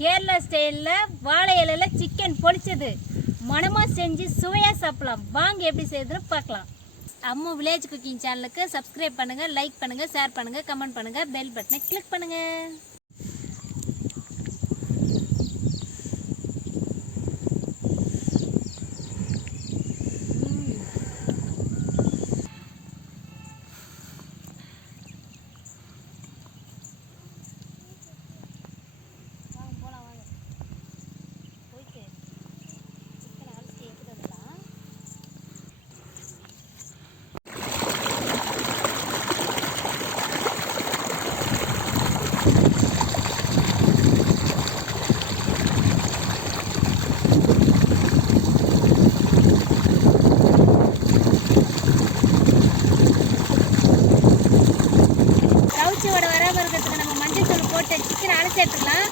கேரளா ஸ்டைலில் வாழை இலையில் சிக்கன் பொரிச்சது மனமாக செஞ்சு சுவையாக சாப்பிடலாம். வாங்க எப்படி செய்யுதுன்னு பார்க்கலாம். அம்மு வில்லேஜ் குக்கிங் சேனலுக்கு சப்ஸ்கிரைப் பண்ணுங்கள், லைக் பண்ணுங்கள், ஷேர் பண்ணுங்கள், கமெண்ட் பண்ணுங்கள், பெல் பட்டனை கிளிக் பண்ணுங்கள். வராமல் இருக்கிறதுக்கு நம்ம மஞ்சள் தூள் போட்டு சிக்கன் அலசி எடுத்துக்கலாம்.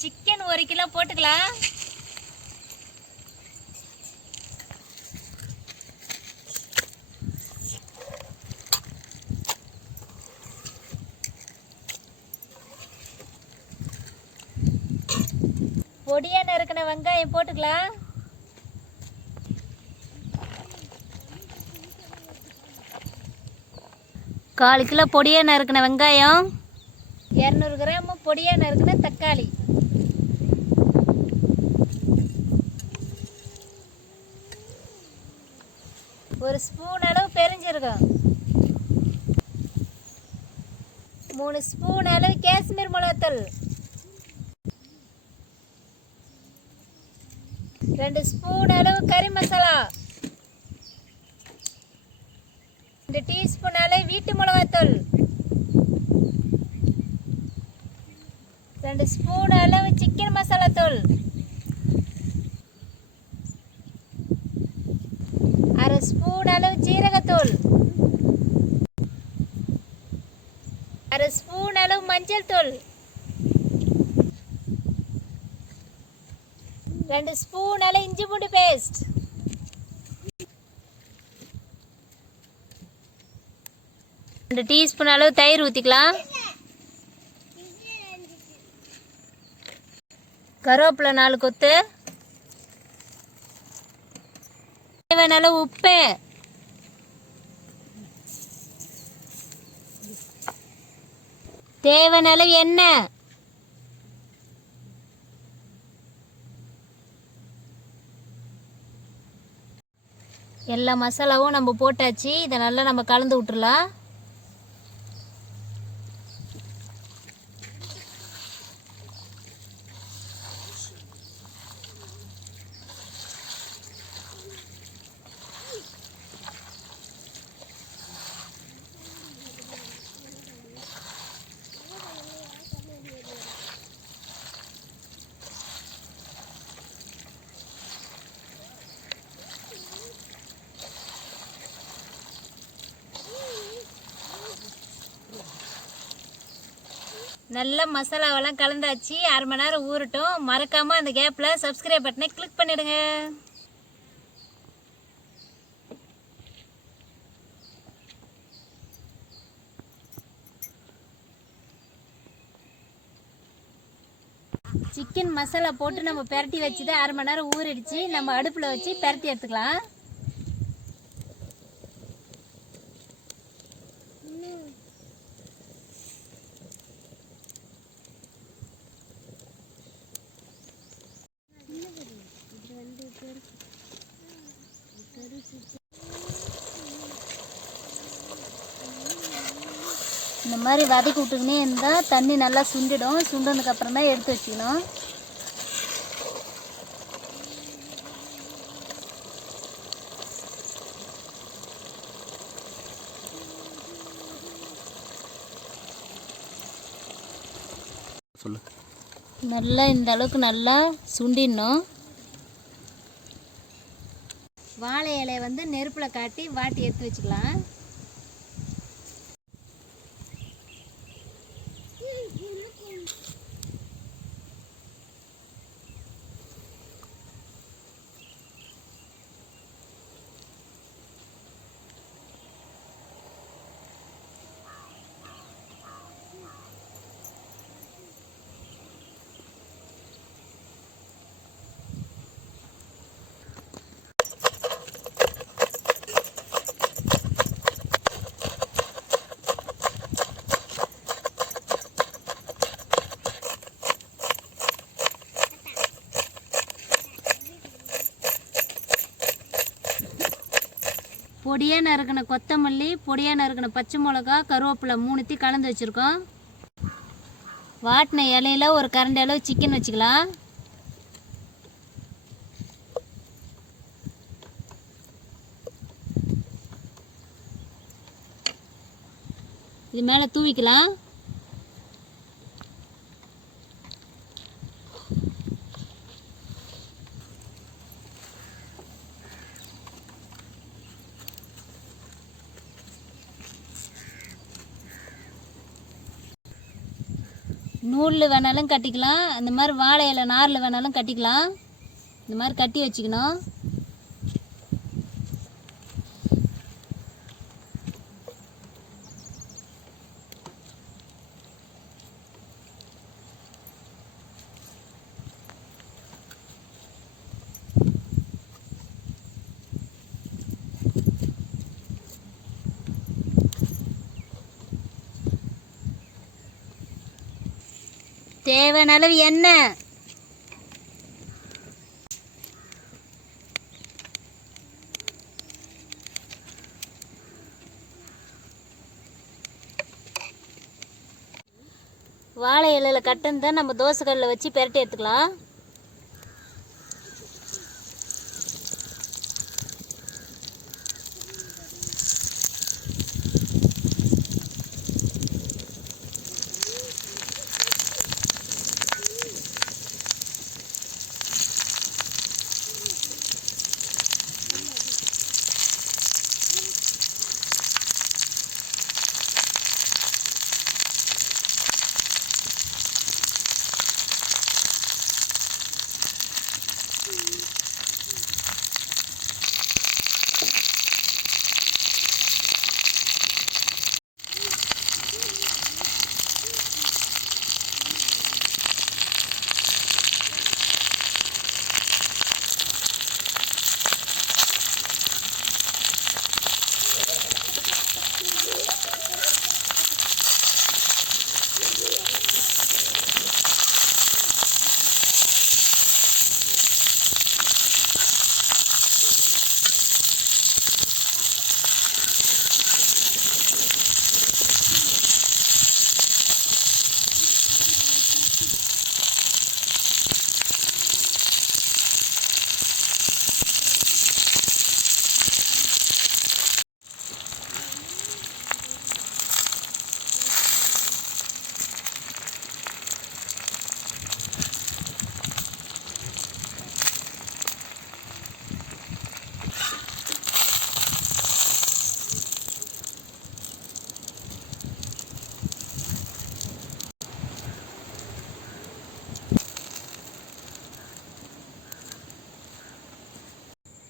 சிக்கன் 1 கிலோ போட்டுக்கலாம். பொடியா நறுக்கின வெங்காயம் போட்டுக்கலாம். கால் கிலோ பொடியா நறுக்கின வெங்காயம், 200 கிராம் பொடியா நறுக்கின தக்காளி, ஒரு ஸ்பூன் அளவு பெருஞ்சீரகம், 3 ஸ்பூன் அளவு காஷ்மீர் மிளகாத்தூள், 2 ஸ்பூன் அளவு கறி மசாலா, 2 டீஸ்பூன் அளவு வீட்டு மிளகாத்தூள், 2 ஸ்பூன் அளவு சிக்கன் மசாலா தூள், 1/2 ஸ்பூன் அளவு ஜீரகத்தூள், 1/2 ஸ்பூன் அளவு மஞ்சள் தூள், 2 ஸ்பூன் அளவு இஞ்சி பூண்டு பேஸ்ட், 2 டீஸ்பூன் அளவு தயிர் ஊற்றிக்கலாம். கருவேப்பிலை 4 கொத்து, தேவையான அளவு உப்பு, தேவையான அளவு எண்ணெய், எல்லா மசாலாவும் நம்ம போட்டாச்சு. இதை நல்லா நம்ம கலந்து விட்டுறலாம். நல்ல மசாலாவெல்லாம் கலந்தாச்சு. 1/2 மணி நேரம் ஊறட்டும். மறக்காமல் அந்த கேப்பில் சப்ஸ்கிரைப் பட்டனை கிளிக் பண்ணிடுங்க. சிக்கன் மசாலா போட்டு நம்ம பெரட்டி வச்சுட்டு 1/2 மணி நேரம் ஊறிடுச்சு. நம்ம அடுப்பில் வச்சு பெரட்டி எடுத்துக்கலாம். இந்த மாதிரி வதக்கி விட்டுக்கினே இருந்தால் தண்ணி நல்லா சுண்டிடும். சுண்டினதுக்கப்புறம் தான் எடுத்து வச்சுக்கணும். நல்லா இந்த அளவுக்கு நல்லா சுண்டிடணும். வாழை இலையை வந்து நெருப்பில் காட்டி வாட்டி எடுத்து வச்சுக்கலாம். பொடியாக நறுக்கின கொத்தமல்லி, பொடியாக நறுக்கின பச்சை மிளகா, கருவேப்பிலை மூணுத்தையும் கலந்து வச்சுருக்கோம். வாட்டின இலையில ஒரு கரண்டி அளவு சிக்கன் வச்சுக்கலாம். இது மேலே தூவிக்கலாம். நூலில் வேணாலும் கட்டிக்கலாம், இந்த மாதிரி வாழை இலை நாரில் வேணாலும் கட்டிக்கலாம். இந்த மாதிரி கட்டி வச்சுக்கணும். தேவையான அளவு எண்ணெய், வாழை இலையில் கட்டுன்னு தான் நம்ம தோசைக்கல்லில் வச்சு பெரட்டி எடுத்துக்கலாம்.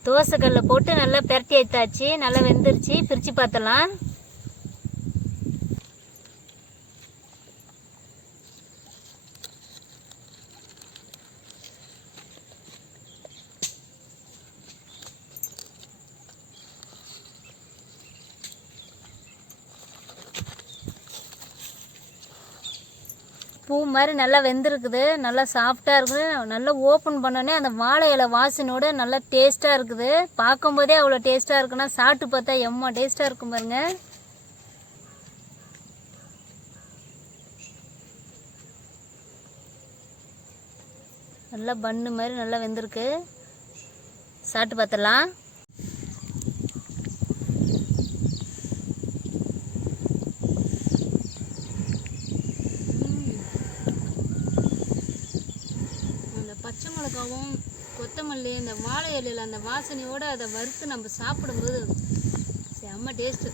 தோசைக்கல்ல போட்டு நல்லா பெரட்டி எடுத்தாச்சு. நல்லா வெந்துருச்சு. பிரித்து பார்த்துடலாம். பூ மாதிரி நல்லா வெந்திருக்குது, நல்லா சாஃப்டாக இருக்குது. நல்லா ஓப்பன் பண்ணோன்னே அந்த வாழை இலை வாசனையோட நல்லா டேஸ்ட்டாக இருக்குது. பார்க்கும்போதே அவ்வளோ டேஸ்ட்டாக இருக்குன்னா சாப்பிட்டு பார்த்தா எம்மா டேஸ்ட்டாக இருக்கும் பாருங்க. நல்லா பன்னு மாதிரி நல்லா வெந்திருக்கு. சாப்பிட்டு பார்த்துடலாம். பச்சை மிளகாவும் கொத்தமல்லி இந்த வாழை இலையில் அந்த வாசனையோடு அதை வறுத்து நம்ம சாப்பிடும்போது செம்ம டேஸ்ட்டு.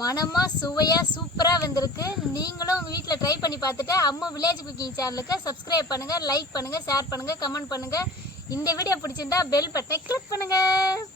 மனமாக சுவையாக சூப்பராக வந்திருக்கு. நீங்களும் உங்கள் வீட்டில் ட்ரை பண்ணி பார்த்துட்டு அம்மா வில்லேஜ் குக்கிங் சேனலுக்கு சப்ஸ்கிரைப் பண்ணுங்கள், லைக் பண்ணுங்கள், ஷேர் பண்ணுங்கள், கமெண்ட் பண்ணுங்கள். இந்த வீடியோ பிடிச்சிருந்தா பெல் பட்டனை கிளிக் பண்ணுங்கள்.